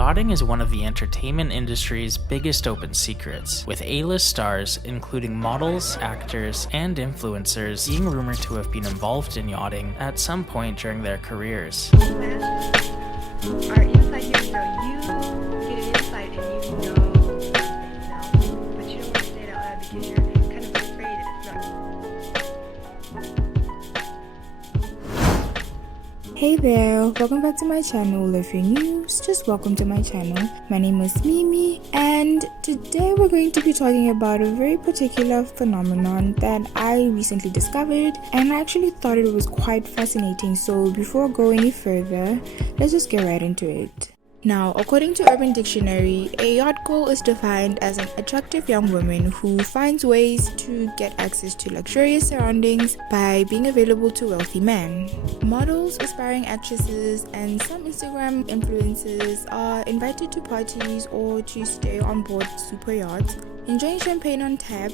Yachting is one of the entertainment industry's biggest open secrets, with A-list stars, including models, actors, and influencers, being rumored to have been involved in yachting at some point during their careers. Our insight here, you get an insight and you know, but you don't want to say it out loud because you're kind of afraid that it's not. Hey there, welcome back to my channel. If you're new, just welcome to my channel. My name is Mimi, and today we're going to be talking about a very particular phenomenon that I recently discovered, and I actually thought it was quite fascinating. So before going any further, let's just get right into it. Now, according to Urban Dictionary, a yacht girl is defined as an attractive young woman who finds ways to get access to luxurious surroundings by being available to wealthy men. Models, aspiring actresses, and some Instagram influencers are invited to parties or to stay on board super yachts, enjoying champagne on tap,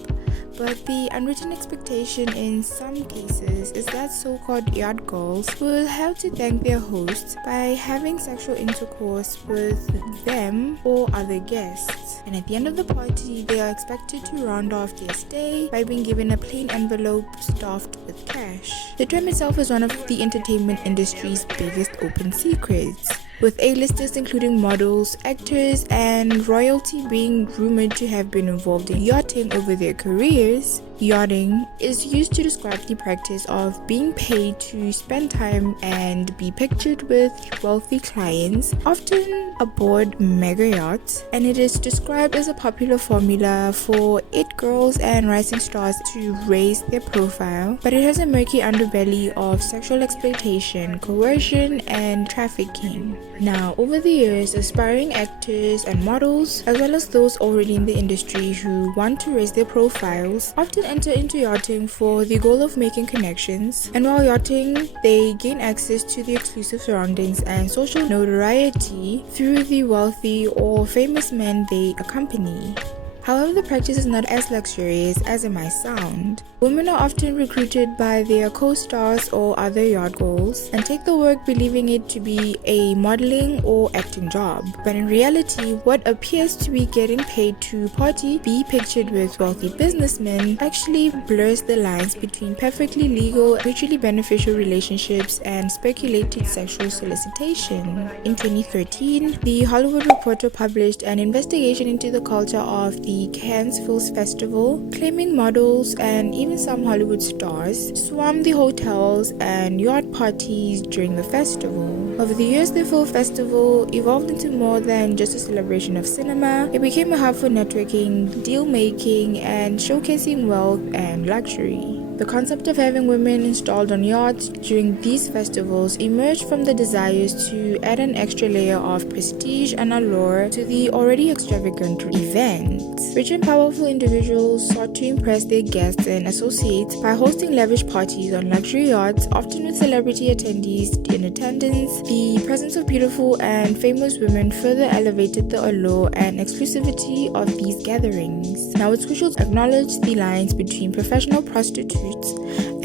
but the unwritten expectation in some cases is that so-called yacht girls will have to thank their hosts by having sexual intercourse with them or other guests. And at the end of the party, they are expected to round off their stay by being given a plain envelope stuffed with cash. The term itself is one of the entertainment industry's biggest open secrets, with A-listers including models, actors, and royalty being rumored to have been involved in yachting over their careers. Yachting is used to describe the practice of being paid to spend time and be pictured with wealthy clients, often aboard mega yachts, and it is described as a popular formula for it girls and rising stars to raise their profile, but it has a murky underbelly of sexual exploitation, coercion, and trafficking. Now, over the years, aspiring actors and models, as well as those already in the industry who want to raise their profiles, often enter into yachting for the goal of making connections, and while yachting, they gain access to the exclusive surroundings and social notoriety through the wealthy or famous men they accompany. However, the practice is not as luxurious as it might sound. Women are often recruited by their co-stars or other yacht girls and take the work believing it to be a modeling or acting job. But in reality, what appears to be getting paid to party, be pictured with wealthy businessmen, actually blurs the lines between perfectly legal, mutually beneficial relationships and speculated sexual solicitation. In 2013, The Hollywood Reporter published an investigation into the culture of the Cannes Film Festival, claiming models and even some Hollywood stars swarmed the hotels and yacht parties during the festival. Over the years, the film festival evolved into more than just a celebration of cinema. It became a hub for networking, deal-making, and showcasing wealth and luxury. The concept of having women installed on yachts during these festivals emerged from the desires to add an extra layer of prestige and allure to the already extravagant event. Rich and powerful individuals sought to impress their guests and associates by hosting lavish parties on luxury yachts, often with celebrity attendees in attendance. The presence of beautiful and famous women further elevated the allure and exclusivity of these gatherings. Now, it's crucial to acknowledge the lines between professional prostitutes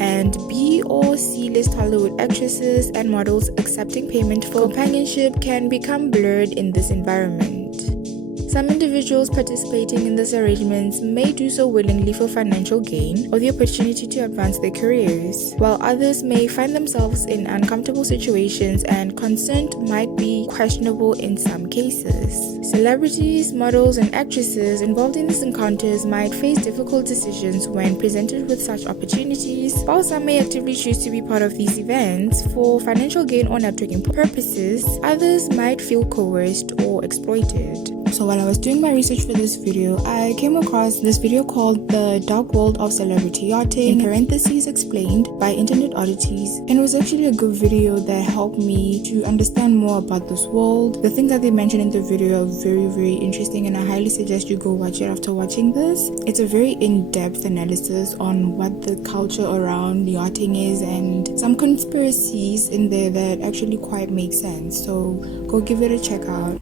and B or C-list Hollywood actresses and models accepting payment for companionship can become blurred in this environment. Some individuals participating in these arrangements may do so willingly for financial gain or the opportunity to advance their careers, while others may find themselves in uncomfortable situations and consent might be questionable in some cases. Celebrities, models, and actresses involved in these encounters might face difficult decisions when presented with such opportunities. While some may actively choose to be part of these events for financial gain or networking purposes, others might feel coerced or exploited. So while I was doing my research for this video, I came across this video called The Dark World of Celebrity Yachting, in parentheses explained, by Internet Oddities, and it was actually a good video that helped me to understand more about this world. The things that they mentioned in the video are very interesting, and I highly suggest you go watch it after watching this. It's a very in-depth analysis on what the culture around yachting is and some conspiracies in there that actually quite make sense, so go give it a check out.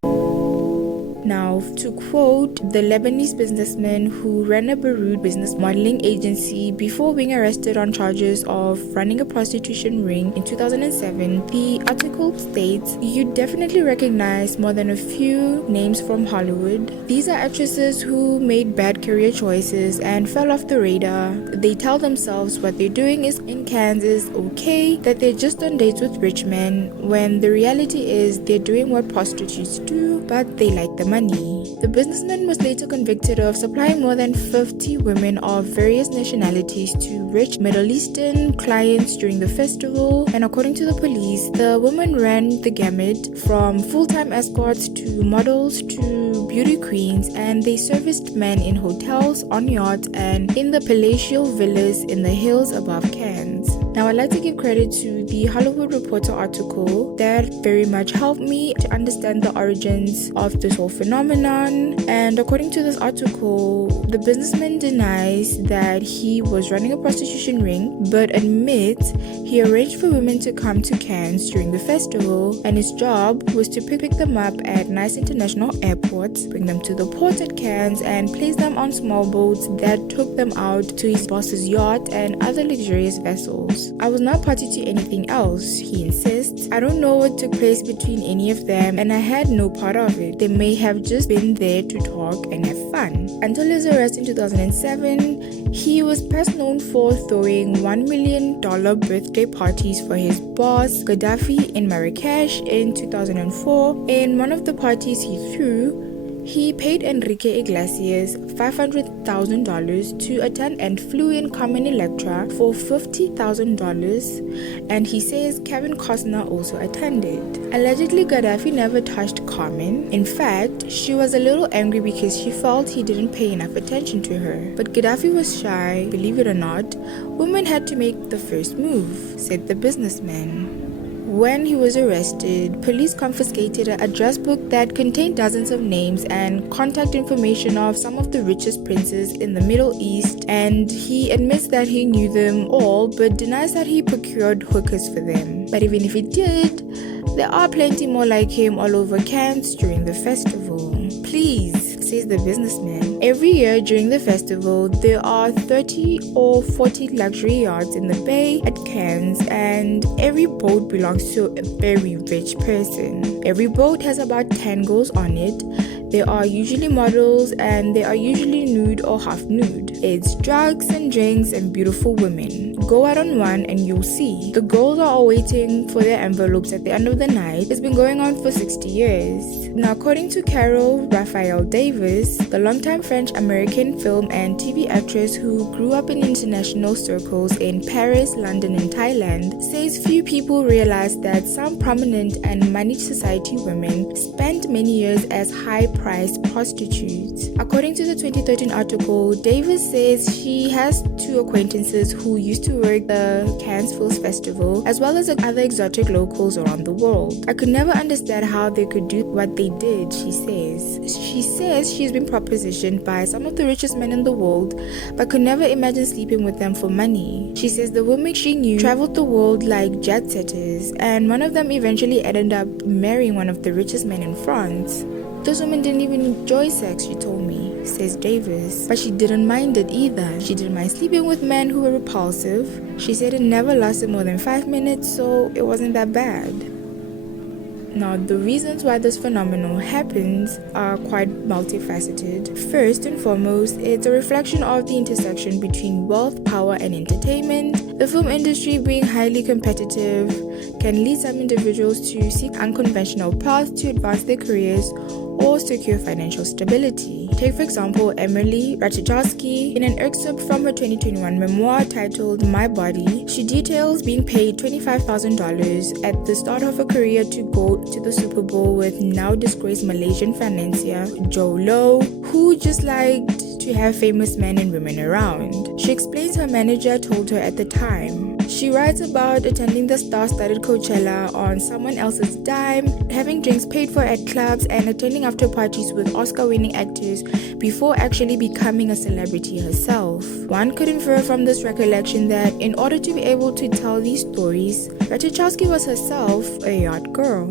Now, to quote the Lebanese businessman who ran a Beirut business modeling agency before being arrested on charges of running a prostitution ring in 2007, the article states, "You definitely recognize more than a few names from Hollywood. These are actresses who made bad career choices and fell off the radar. They tell themselves what they're doing is in Kansas okay, that they're just on dates with rich men, when the reality is they're doing what prostitutes do, but they like the money." The businessman was later convicted of supplying more than 50 women of various nationalities to rich Middle Eastern clients during the festival, and according to the police, the women ran the gamut from full-time escorts to models to beauty queens, and they serviced men in hotels, on yachts, and in the palatial villas in the hills above Cannes. Now, I'd like to give credit to the Hollywood Reporter article that very much helped me to understand the origins of this whole phenomenon. And according to this article, the businessman denies that he was running a prostitution ring, but admits he arranged for women to come to Cannes during the festival, and his job was to pick them up at nice international airports, bring them to the port at Cannes, and place them on small boats that took them out to his boss's yacht and other luxurious vessels. "I was not party to anything else," he insists. "I don't know what took place between any of them, and I had no part of it. They may have just been there to talk and have fun." Until his arrest in 2007, he was best known for throwing $1 million birthday parties for his boss, Gaddafi, in Marrakesh in 2004. In one of the parties he threw, he paid Enrique Iglesias $500,000 to attend and flew in Carmen Electra for $50,000, and he says Kevin Costner also attended. Allegedly, Gaddafi never touched Carmen. In fact, she was a little angry because she felt he didn't pay enough attention to her. But Gaddafi was shy, believe it or not. Women had to make the first move, said the businessman. When he was arrested, police confiscated an address book that contained dozens of names and contact information of some of the richest princes in the Middle East, and he admits that he knew them all but denies that he procured hookers for them. But even if he did, there are plenty more like him all over Cannes during the festival. "Please," says the businessman, "every year during the festival, there are 30 or 40 luxury yachts in the bay at Cannes, and every boat belongs to a very rich person. Every boat has about 10 girls on it. There are usually models, and they are usually nude or half nude. It's drugs and drinks and beautiful women. Go out on one and you'll see. The girls are all waiting for their envelopes at the end of the night. It's been going on for 60 years. Now, according to Carol Raphael Davis, the longtime French-American film and TV actress who grew up in international circles in Paris, London, and Thailand, says few people realize that some prominent and moneyed society women spent many years as high-priced prostitutes. According to the 2013 article, Davis says she has two acquaintances who used to work the Cannes Film Festival, as well as other exotic locals around the world. "I could never understand how they could do what they did," she says. She says she's been propositioned by some of the richest men in the world, but could never imagine sleeping with them for money. She says the women she knew traveled the world like jet setters, and one of them eventually ended up marrying one of the richest men in France. "Those women didn't even enjoy sex, she told me," says Davis. But she didn't mind it either. She didn't mind sleeping with men who were repulsive. She said it never lasted more than 5 minutes, so it wasn't that bad. Now, the reasons why this phenomenon happens are quite multifaceted. First and foremost, it's a reflection of the intersection between wealth, power, and entertainment. The film industry, being highly competitive, can lead some individuals to seek unconventional paths to advance their careers or secure financial stability. Take, for example, Emily Ratajkowski. In an excerpt from her 2021 memoir titled My Body, she details being paid $25,000 at the start of her career to go to the Super Bowl with now disgraced Malaysian financier Joe Low, who just liked to have famous men and women around. She explains her manager told her at the time. She writes about attending the star-studded Coachella on someone else's dime, having drinks paid for at clubs, and attending after parties with Oscar-winning actors before actually becoming a celebrity herself. One could infer from this recollection that in order to be able to tell these stories, Ratajkowski was herself a yacht girl.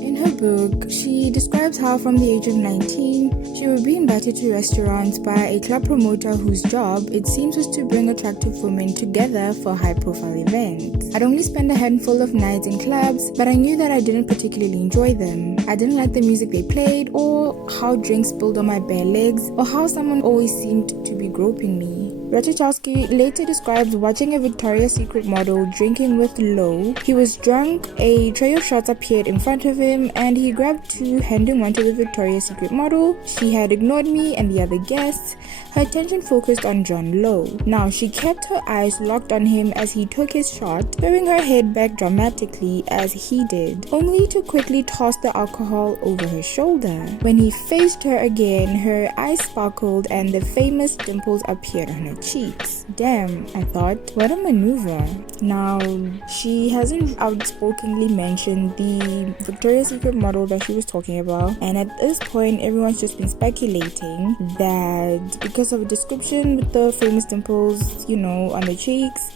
In her book, she describes how from the age of 19, she would be invited to restaurants by a club promoter whose job, it seems, was to bring attractive women together for high-profile events. I'd only spend a handful of nights in clubs, but I knew that I didn't particularly enjoy them. I didn't like the music they played, or how drinks spilled on my bare legs, or how someone always seemed to be groping me. Ratajkowski later describes watching a Victoria's Secret model drinking with Lowe. He was drunk, a tray of shots appeared in front of him, and he grabbed two, handing one to the Victoria's Secret model. She had ignored me and the other guests. Her attention focused on John Lowe. Now, she kept her eyes locked on him as he took his shot, throwing her head back dramatically as he did, only to quickly toss the alcohol over her shoulder. When he faced her again, her eyes sparkled and the famous dimples appeared on her cheeks. Damn, I thought, what a maneuver. Now, she hasn't outspokenly mentioned the Victoria's Secret model that she was talking about, and at this point, everyone's just been speculating that because of a description with the famous dimples, on the cheeks,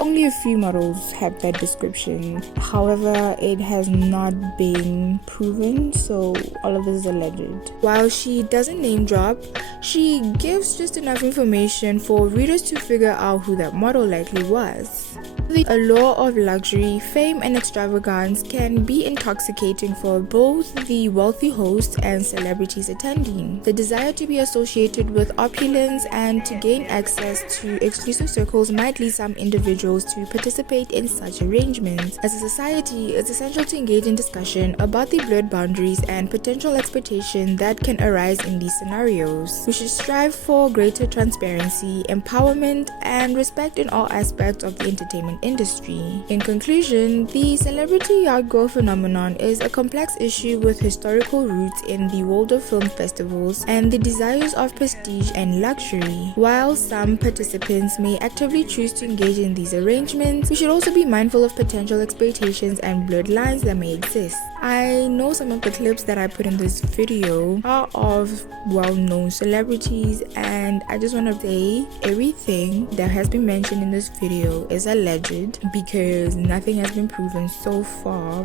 only a few models have that description. However, it has not been proven, so all of this is alleged. While she doesn't name drop, she gives just enough information for readers to figure out who that model likely was. The allure of luxury, fame, and extravagance can be intoxicating for both the wealthy host and celebrities attending. The desire to be associated with opulence and to gain access to exclusive circles might lead some individuals to participate in such arrangements. As a society, it's essential to engage in discussion about the blurred boundaries and potential exploitation that can arise in these scenarios. We should strive for greater transparency, empowerment, and respect in all aspects of the entertainment industry. In conclusion, the celebrity yacht girl phenomenon is a complex issue with historical roots in the world of film festivals and the desires of prestige and luxury. While some participants may actively choose to engage in these arrangements, we should also be mindful of potential exploitations and blurred lines that may exist. I know some of the clips that I put in this video are of well-known celebrities, and I just want to say everything that has been mentioned in this video is alleged because nothing has been proven so far.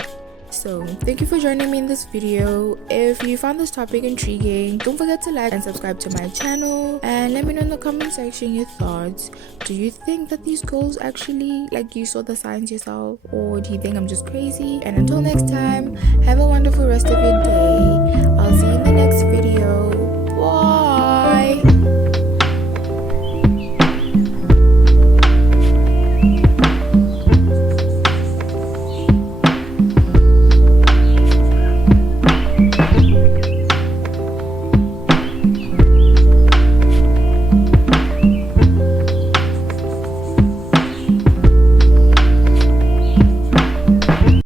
So thank you for joining me in this video. If you found this topic intriguing, don't forget to like and subscribe to my channel, and let me know in the comment section your thoughts. Do you think that these girls actually, you saw the signs yourself, or do you think I'm just crazy? And until next time, have a wonderful rest of your day.